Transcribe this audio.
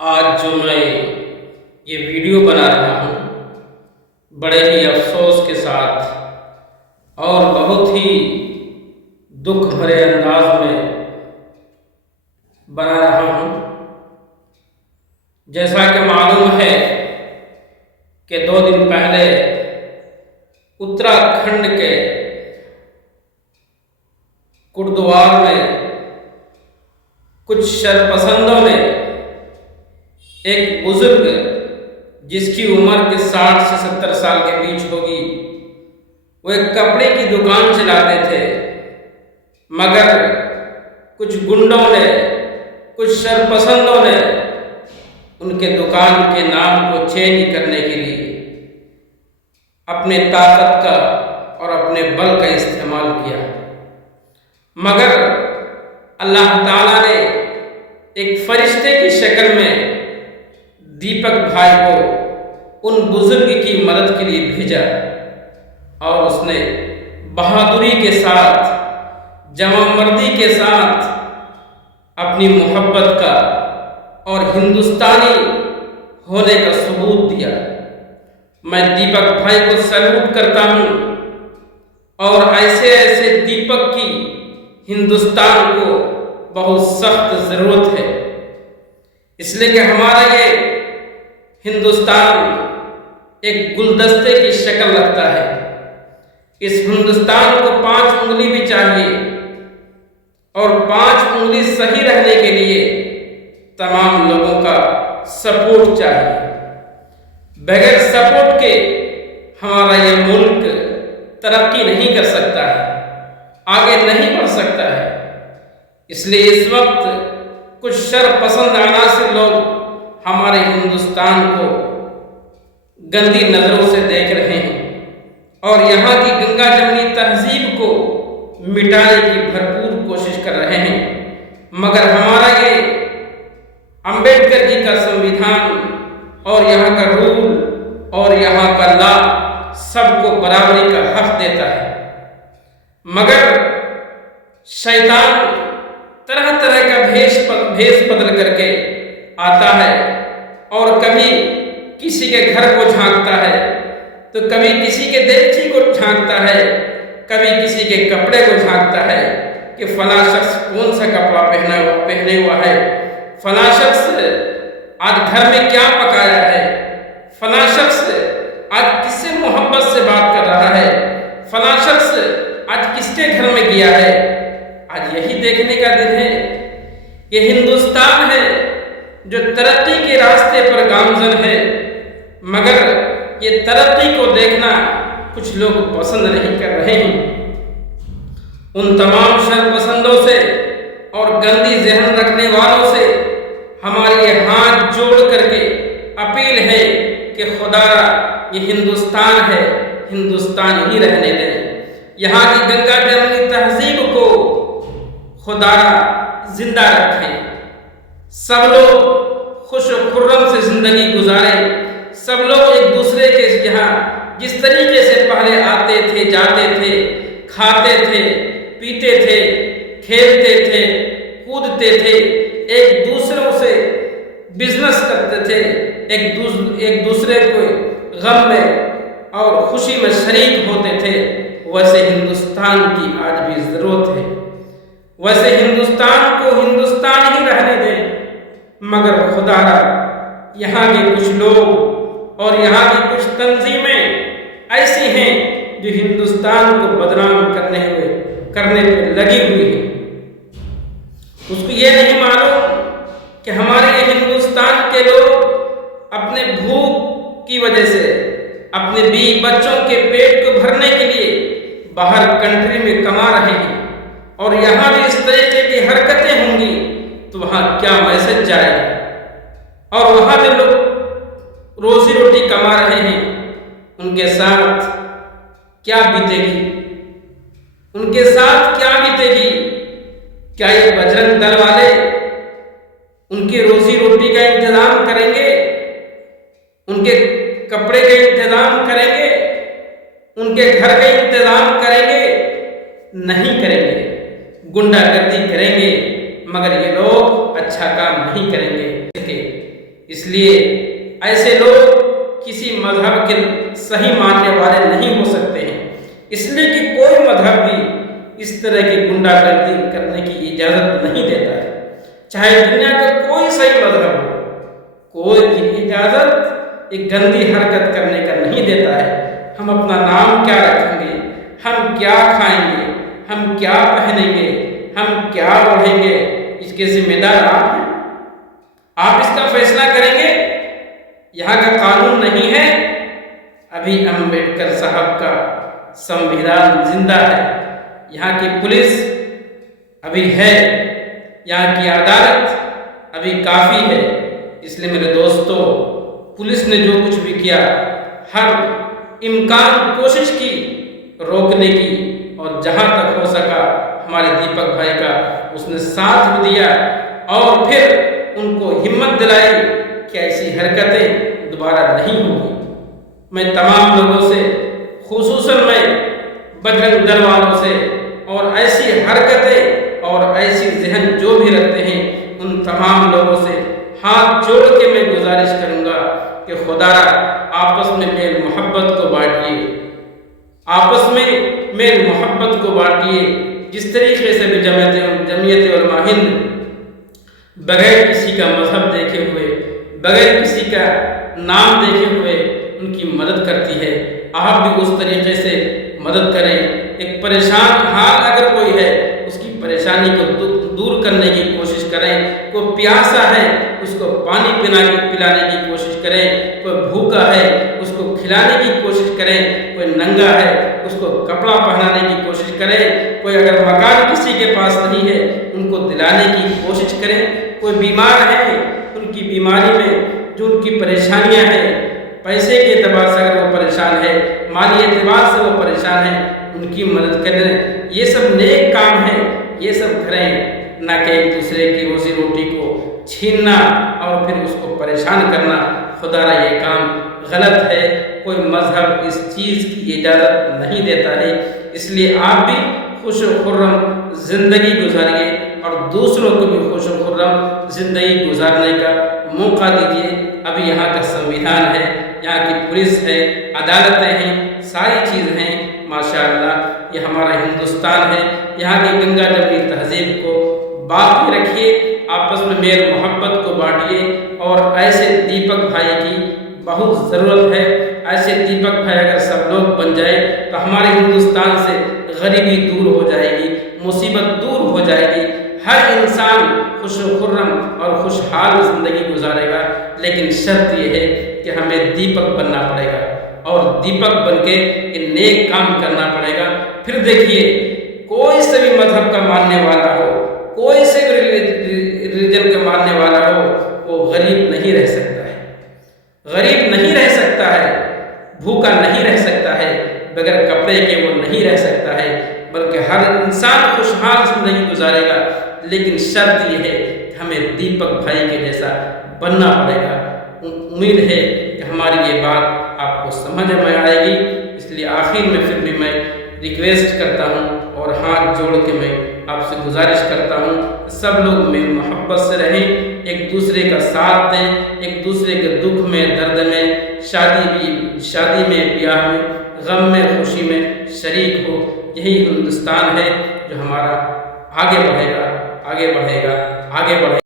آج جو میں یہ ویڈیو بنا رہا ہوں بڑے ہی افسوس کے ساتھ اور بہت ہی دکھ بھرے انداز میں بنا رہا ہوں۔ جیسا کہ معلوم ہے کہ 2 دن پہلے اتراکھنڈ کے کردوار میں کچھ شرپسندوں نے ایک بزرگ جس کی عمر کے 60 سے 70 سال کے بیچ ہوگی، وہ ایک کپڑے کی دکان چلاتے تھے، مگر کچھ گنڈوں نے، کچھ شرپسندوں نے ان کے دکان کے نام کو چینج کرنے کے لیے اپنے طاقت کا اور اپنے بل کا استعمال کیا، مگر اللہ تعالیٰ نے ایک فرشتے کی شکل میں دیپک بھائی کو ان بزرگ کی مدد کے لیے بھیجا، اور اس نے بہادری کے ساتھ، جوان مردی کے ساتھ اپنی محبت کا اور ہندوستانی ہونے کا ثبوت دیا۔ میں دیپک بھائی کو سلوٹ کرتا ہوں، اور ایسے دیپک کی ہندوستان کو بہت سخت ضرورت ہے، اس لیے کہ ہمارا یہ ہندوستان ایک گلدستے کی شکل رکھتا ہے۔ اس ہندوستان کو 5 انگلی بھی چاہیے، اور 5 انگلی صحیح رہنے کے لیے تمام لوگوں کا سپورٹ چاہیے۔ بغیر سپورٹ کے ہمارا یہ ملک ترقی نہیں کر سکتا ہے، آگے نہیں بڑھ سکتا ہے۔ اس لیے اس وقت کچھ شرپسند عناصر لوگ ہمارے ہندوستان کو گندی نظروں سے دیکھ رہے ہیں، اور یہاں کی گنگا جمنی تہذیب کو مٹانے کی بھرپور کوشش کر رہے ہیں، مگر ہمارا یہ امبیڈکر جی کا سنویدھان اور یہاں کا رول اور یہاں کا لا سب کو برابری کا حق دیتا ہے، مگر شیطان طرح طرح کا بھیس بدل کر کے آتا ہے، اور کبھی کسی کے گھر کو جھانکتا ہے، تو کبھی کسی کے دیگچی کو جھانکتا ہے، کبھی کسی کے کپڑے کو جھانکتا ہے کہ فلاں شخص کون سا کپڑا پہنے ہوا ہے، فلاں شخص آج گھر میں کیا پکایا ہے، فلاں شخص آج کس سے محبت سے بات کر رہا ہے، فلاں شخص آج کس کے گھر میں گیا ہے۔ آج یہی دیکھنے کا دن ہے۔ یہ ہندوستان ہے جو ترقی کے راستے پر گامزن ہے، مگر یہ ترقی کو دیکھنا کچھ لوگ پسند نہیں کر رہے ہیں۔ ان تمام شرپسندوں سے اور گندی ذہن رکھنے والوں سے ہماری یہ ہاتھ جوڑ کر کے اپیل ہے کہ خدا یہ ہندوستان ہے، ہندوستان ہی رہنے دیں۔ یہاں کی گنگا جمنی تہذیب کو خدا زندہ رکھیں، سب لوگ خوش و خرم سے زندگی گزاریں، سب لوگ ایک دوسرے کے یہاں جس طریقے سے پہلے آتے تھے، جاتے تھے، کھاتے تھے، پیتے تھے، کھیلتے تھے، کودتے تھے، ایک دوسروں سے بزنس کرتے تھے، ایک دوسرے کو غم میں اور خوشی میں شریک ہوتے تھے، ویسے ہندوستان کی آج بھی ضرورت ہے۔ ویسے ہندوستان کو ہندوستان ہی رہنے دیں، مگر خدا را یہاں کے کچھ لوگ اور یہاں کی کچھ تنظیمیں ایسی ہیں جو ہندوستان کو بدنام کرنے پہ لگی ہوئی ہیں۔ اس کو یہ نہیں معلوم کہ ہمارے یہ ہندوستان کے لوگ اپنے بھوک کی وجہ سے اپنے بیوی بچوں کے پیٹ کو بھرنے کے لیے باہر کنٹری میں کما رہے ہیں، اور یہاں بھی اس طریقے کی حرکتیں ہوں گی تو وہاں کیا میسج جائے گا، اور وہاں جو لوگ روزی روٹی کما رہے ہیں ان کے ساتھ کیا بیتے گی، ان کے ساتھ کیا بیتے گی۔ کیا یہ بجرنگ دل والے ان کی روزی روٹی کا انتظام کریں گے، ان کے کپڑے کا انتظام کریں گے، ان کے گھر کا انتظام کریں گے؟ نہیں کریں گے، غنڈہ گردی کریں گے، مگر یہ لوگ اچھا کام نہیں کریں گے۔ اس لیے ایسے لوگ کسی مذہب کے صحیح ماننے والے نہیں ہو سکتے ہیں، اس لیے کہ کوئی مذہب بھی اس طرح کی غنڈہ گردی کرنے کی اجازت نہیں دیتا ہے۔ چاہے دنیا کا کوئی صحیح مذہب ہو، کوئی بھی اجازت ایک گندی حرکت کرنے کا نہیں دیتا ہے۔ ہم اپنا نام کیا رکھیں گے، ہم کیا کھائیں گے، ہم کیا پہنیں گے، ہم کیا اوڑھیں گے، اس کے ذمہ دار آپ ہیں۔ آپ اس کا فیصلہ کریں گے۔ یہاں کا قانون نہیں ہے، ابھی امبیڈکر صاحب کا سموِدھان زندہ ہے، یہاں کی پولیس ابھی ہے، یہاں کی عدالت ابھی کافی ہے۔ اس لیے میرے دوستو، پولیس نے جو کچھ بھی کیا، ہر امکان کوشش کی روکنے کی، اور جہاں تک ہو سکا ہمارے دیپک بھائی کا اس نے ساتھ بھی دیا، اور پھر ان کو ہمت دلائی کہ ایسی حرکتیں دوبارہ نہیں ہوگی۔ میں تمام لوگوں سے، خصوصاً میں بجرنگ دل والوں سے، اور ایسی حرکتیں اور ایسی ذہن جو بھی رکھتے ہیں، ان تمام لوگوں سے ہاتھ جوڑ کے میں گزارش کروں گا کہ خدا را آپس میں میل محبت کو بانٹیے، آپس میں میل محبت کو بانٹیے۔ جس طریقے سے بھی جمعیت علماء ہند بغیر کسی کا مذہب دیکھے ہوئے، بغیر کسی کا نام دیکھے ہوئے ان کی مدد کرتی ہے، آپ بھی اس طریقے سے مدد کریں۔ ایک پریشان حال اگر کوئی ہے، اس کی پریشانی کو دور کرنے کی کوشش کریں۔ کوئی پیاسا ہے، اس کو پانی پلانے کی کوشش کریں۔ کوئی بھوکا ہے، اس کو کھلانے کی کوشش کریں۔ کوئی ننگا ہے، اس کو کپڑا پہنانے کی کوشش کریں۔ کوئی اگر مکان کسی کے پاس نہیں ہے، ان کو دلانے کی کوشش کریں۔ کوئی بیمار ہے، ان کی بیماری میں جو ان کی پریشانیاں ہیں، پیسے کے اعتبار سے اگر وہ پریشان ہے، مالی اعتبار سے وہ پریشان ہے، ان کی مدد کریں۔ یہ سب نیک کام ہے، یہ سب کریں، نہ کہ ایک دوسرے کی روزی روٹی کو چھیننا اور پھر اس کو پریشان کرنا۔ خدا را یہ کام غلط ہے، کوئی مذہب اس چیز کی اجازت نہیں دیتا ہے۔ اس لیے آپ بھی خوش و خرم زندگی گزاریے، اور دوسروں کو بھی خوش و خرم زندگی گزارنے کا موقع دیجیے۔ ابھی یہاں کا سموِدھان ہے، یہاں کی پولیس ہے، عدالتیں ہیں، ساری چیز ہیں، ماشاءاللہ یہ ہمارا ہندوستان ہے۔ یہاں کی گنگا جمنی تہذیب کو باقی رکھیے، آپس میں میل محبت کو بانٹیے، اور ایسے دیپک بھائی کی بہت ضرورت ہے۔ ایسے دیپک بھائی اگر سب لوگ بن جائے تو ہمارے ہندوستان سے غریبی دور ہو جائے گی، مصیبت دور ہو جائے گی، ہر انسان خوش و خرم اور خوشحال زندگی گزارے گا۔ لیکن شرط یہ ہے کہ ہمیں دیپک بننا پڑے گا، اور دیپک بن کے یہ نیک کام کرنا پڑے گا۔ پھر دیکھیے، کوئی سے بھی مذہب کا ماننے والا ہو، کوئی سے بھی ریلیجن کا ماننے والا ہو، وہ غریب نہیں رہ سکتا ہے، غریب نہیں رہ سکتا ہے، بھوکا نہیں رہ سکتا ہے، بغیر کپڑے کے وہ نہیں رہ سکتا ہے، بلکہ ہر انسان خوشحال زندگی گزارے گا۔ لیکن شرط یہ ہے کہ ہمیں دیپک بھائی کے جیسا بننا پڑے گا۔ امید ہے کہ ہماری یہ بات آپ کو سمجھ میں آئے گی۔ اس لیے آخر میں پھر بھی میں ریکویسٹ کرتا ہوں اور ہاتھ جوڑ کے میں آپ سے گزارش کرتا ہوں، سب لوگ میل محبت سے رہیں، ایک دوسرے کا ساتھ دیں، ایک دوسرے کے دکھ میں، درد میں، شادی میں، بیاہ میں، غم میں، خوشی میں شریک ہو۔ یہی ہندوستان ہے جو ہمارا آگے بڑھے گا، آگے بڑھے گا، آگے بڑھے گا۔